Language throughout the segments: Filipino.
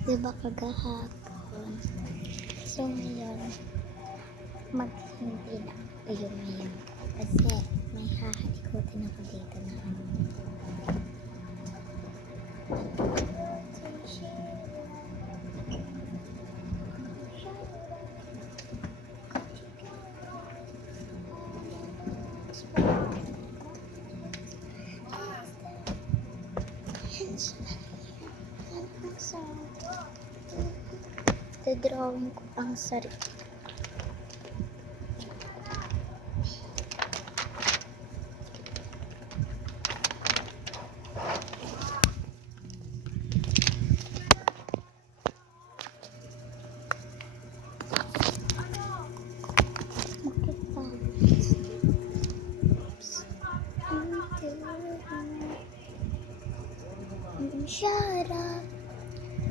Di ba kagahapon? So ngayon, maghihintay na kayo ngayon. Kasi may hahalikutin ako dito na ano. Drawing ko ang sarili. Shut up,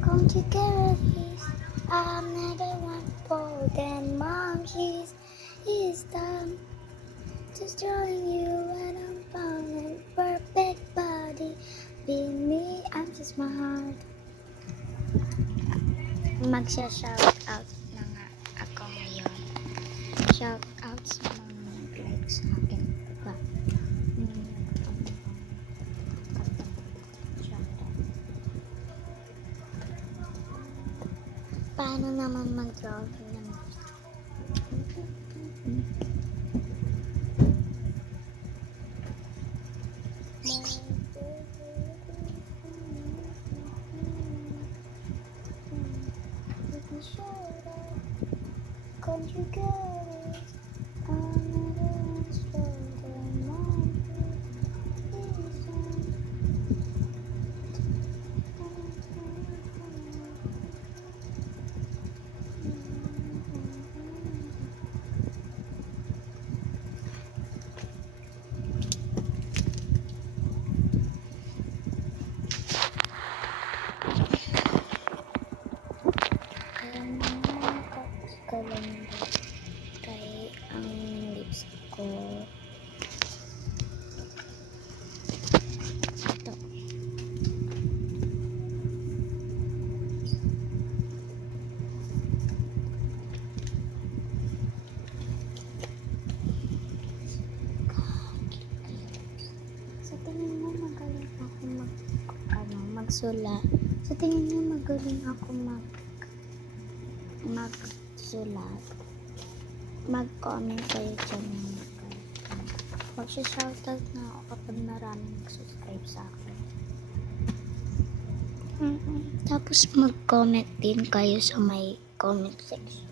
come together, please. I'm never one more than mom. She's done destroying you, and I'm found a perfect body. Be me, I'm just my heart. Magsha-shout out na nga ako ngayon. Shout out sa mga nag-like sa akin. Diba? Paano naman mag-drawing naman? Can't you get it? I'm not stronger, mom. Kalanda kay ang lips ko ito. Sa tingin mo magaling ako magsulat. Sa tingin mo magaling ako magsulat. Mag-comment kayo dyan na mag-shoutout na ako kapag maraming nag-subscribe sa akin. Tapos mag-comment din kayo sa may comment section.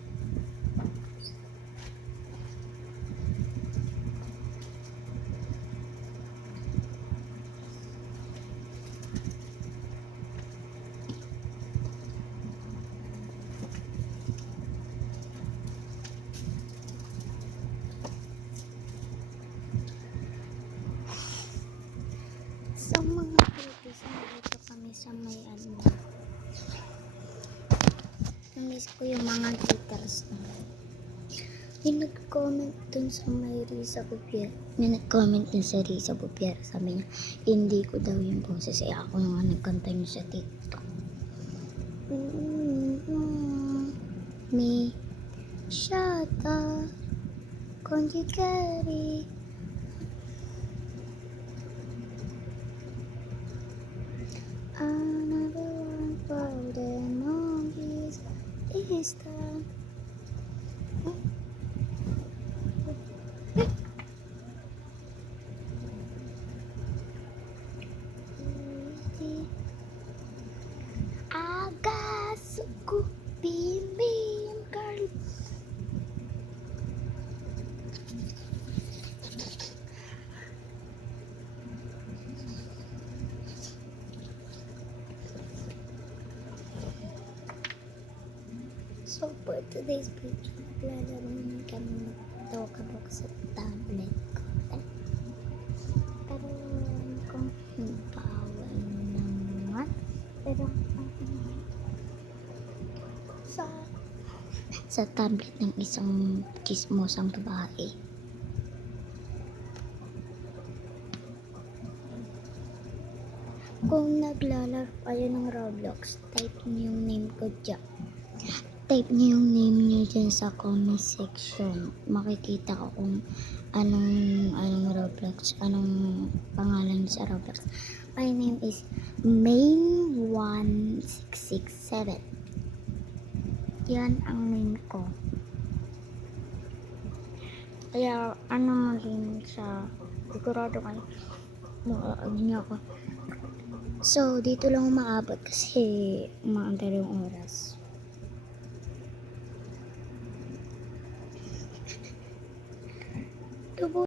Sa mga kritis, nandito kami sa may ano. Namiss ko yung mga glitters na. May nag-comment dun sa may Risa Bupier. May nag-comment dun sa Risa Bupier. Sabi niya, hindi ko daw yung boses. Eh ako yung nagkanta niyo sa TikTok. Me, shut up, can't you get it? Another one for the monkeys is done. Agasuku bim girl. So for today's video, naglalaro naman kami magtawag sa tablet ko. Pero kung bawal naman. Pero sa tablet ng isang chismosang babae. Kung naglalaro kayo ng Roblox, type niyo yung name ko dyan. Type niyo yung name niyo dyan sa comment section. Makikita ko kung anong Roblox, anong pangalan niyo sa Roblox. My name is Main1667. Yan ang name ko. Kaya ano mo din sa sigurado kayo mag-aag niya ako. So, dito lang umaabot kasi umaandar yung oras. Tubo